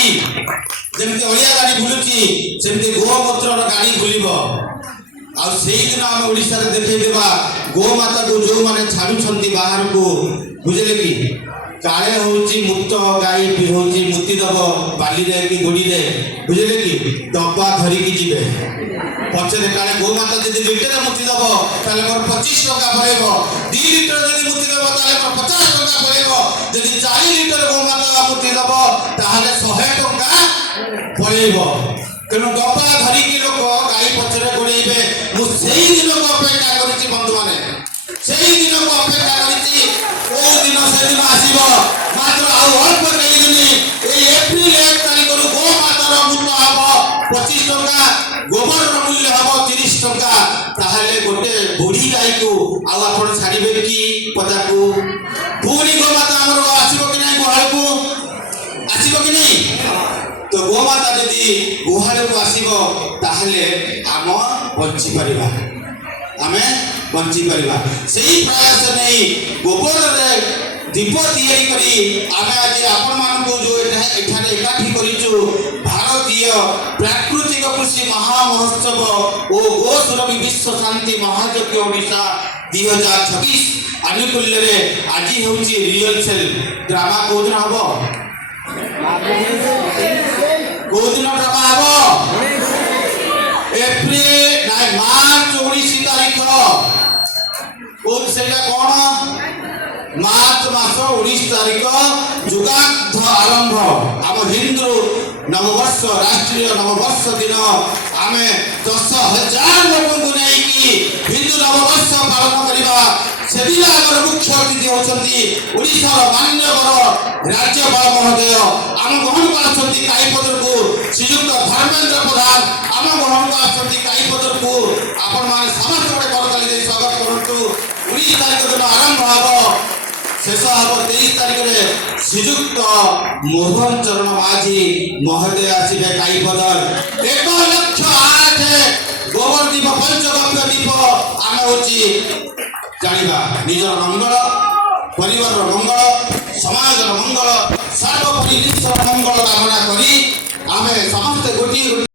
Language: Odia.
ଗାଡ଼ି ଯେମିତି ଅଳିଆ ଗାଡ଼ି ବୁଲୁଛି ସେମିତି ଗୋମୂତ୍ରର ଗାଡ଼ି ବୁଲିବ। ଆଉ ସେଇଦିନ ଆମେ ଓଡ଼ିଶାରେ ଦେଖେଇଦେବା ଗୋମାତାକୁ ଯେଉଁମାନେ ଛାଡ଼ୁଛନ୍ତି ବାହାରକୁ, ବୁଝିଲେ କି, କାଳେ ହେଉଛି ମୂତ ଗାଈ ହେଉଛି ମୁତି ଦେବ ବାଲିରେ କି ଗୋଡ଼ିରେ, ବୁଝିଲେ କି, ଡବା ଧରିକି ଯିବେ ପଛରେ। କାଳେ ଗୋମାତା ଯଦି ଲିଟର ମୁତି ଦେବ ତାହେଲେ ମୋର 25 ଟଙ୍କା ପଳେଇବ, 2 ଲିଟର ଯଦି ମୁତି ଦେବ ତାହେଲେ ମୋର 50 ଟଙ୍କା ପଳେଇବ, ଯଦି 4 ଲିଟର ଗୋମାତା ମୁତି ଦେବ ତାହେଲେ 100 ଟଙ୍କା ପଳେଇବ। ତେଣୁ ଡବା ଧରିକି ଲୋକ ଗାଈ ପଛରେ ଗୋଡ଼େଇବେ। ମୁଁ ସେଇ ଦିନକୁ ଅପେକ୍ଷା କରିଛି ବନ୍ଧୁମାନେ, ସେଇ ଦିନକୁ ଅପେକ୍ଷା କରିଛି। କୋଉ ଦିନ ସେଦିନ ଆସିବ? ମାତ୍ର ଆଉ ଅଳ୍ପ କେଇଦିନ, ଏଇ ଏପ୍ରିଲ 1 ତାରିଖରୁ ଗୋମାତାର ମୂଲ୍ୟ ହବ 25 ଟଙ୍କା, ଗୋବରର ମୂଲ୍ୟ ହବ 30 ଟଙ୍କା। ତାହେଲେ ଗୋଟେ ବୁଢ଼ୀ ଗାଈକୁ ଆଉ ଆପଣ ଛାଡ଼ିବେ କି ପଦାକୁ? ପୁଣି ଗୋମାତା ଆମର ଆସିବ କି ନାହିଁ ଗୁହାଳକୁ? ଆସିବ କି ନାହିଁ? ତ ଗୋମାତା ଯଦି ଗୁହାଳକୁ ଆସିବ ତାହେଲେ ଆମେ ବଞ୍ଚିପାରିବା, ଆମେ ବଞ୍ଚିପାରିବା। ସେଇ ପ୍ରୟାସ ନେଇ ଗୋବରରେ ଦୀପ ତିଆରି କରି ଆମେ ଆଜି ଆପଣମାନଙ୍କୁ ଯେଉଁ ଏଠାରେ ଏକାଠି କରିଛୁ, ଭାରତୀୟ ପ୍ରାକୃତିକ କୃଷି ମହାମହୋତ୍ସବ ଓ ଗୋସୁରଭି ବିଶ୍ୱ ଶାନ୍ତି ମହାଯଜ୍ଞ ଓଡ଼ିଶା 2026 ଆନୁକୂଲ୍ୟରେ ଆଜି ହେଉଛି ରିହର୍ସାଲ ଡ୍ରାମା। କୋଉଦିନ ହବ? କୋଉଦିନ ଡ୍ରାମା ହବ? ମାର୍ଚ୍ଚ 19 ତାରିଖ। ସେଇଟା କ'ଣ? ମାର୍ଚ୍ଚ ମାସ 19 ତାରିଖ ଯୁଗାବ୍ଦ ଆରମ୍ଭ। ଆମ ହିନ୍ଦୁ ନବବର୍ଷ, ରାଷ୍ଟ୍ରୀୟ ନବବର୍ଷ ଦିନ ଆମେ 10,000 ଲୋକଙ୍କୁ ନେଇକି ହିନ୍ଦୁ ନବବର୍ଷ ପାଳନ କରିବା। ସେଦିନ ଆମର ମୁଖ୍ୟ ଅତିଥି ହେଉଛନ୍ତି ଓଡ଼ିଶାର ମାନ୍ୟବର ରାଜ୍ୟପାଳ ମହୋଦୟ। ଆମ ଗ୍ରହଣକୁ ଆସୁଛନ୍ତି କାଇପଦରକୁ ଶ୍ରୀଯୁକ୍ତ ଧର୍ମେନ୍ଦ୍ର ପ୍ରଧାନ। ଆମ ଗ୍ରହଣକୁ ଆସୁଛନ୍ତି କାଇପଦରକୁ ଆପଣମାନେ ସମସ୍ତେ ଗୋଟେ କରତାଳି ଦେଇ ସ୍ୱାଗତ କରନ୍ତୁ। 19 ତାରିଖ ଦିନ ଆରମ୍ଭ ହେବ, ଶେଷ ହେବ 23 ତାରିଖରେ। ଶ୍ରୀଯୁକ୍ତ ମୋହନ ଚରଣ ମାଝୀ ମହୋଦୟ ଆସିବେ କାଇପଦର। 1,08,000 ଗୋବର ଦୀପ, ପଞ୍ଚଗବ୍ୟ ଦୀପ ଆମେ ହେଉଛି ଜାଣିବା। ନିଜର ମଙ୍ଗଳ, ପରିବାରର ମଙ୍ଗଳ, ସମାଜର ମଙ୍ଗଳ, ସର୍ବୋପରି ବିଶ୍ୱର ମଙ୍ଗଳ କାମନା କରି ଆମେ ସମସ୍ତେ ଗୋଟିଏ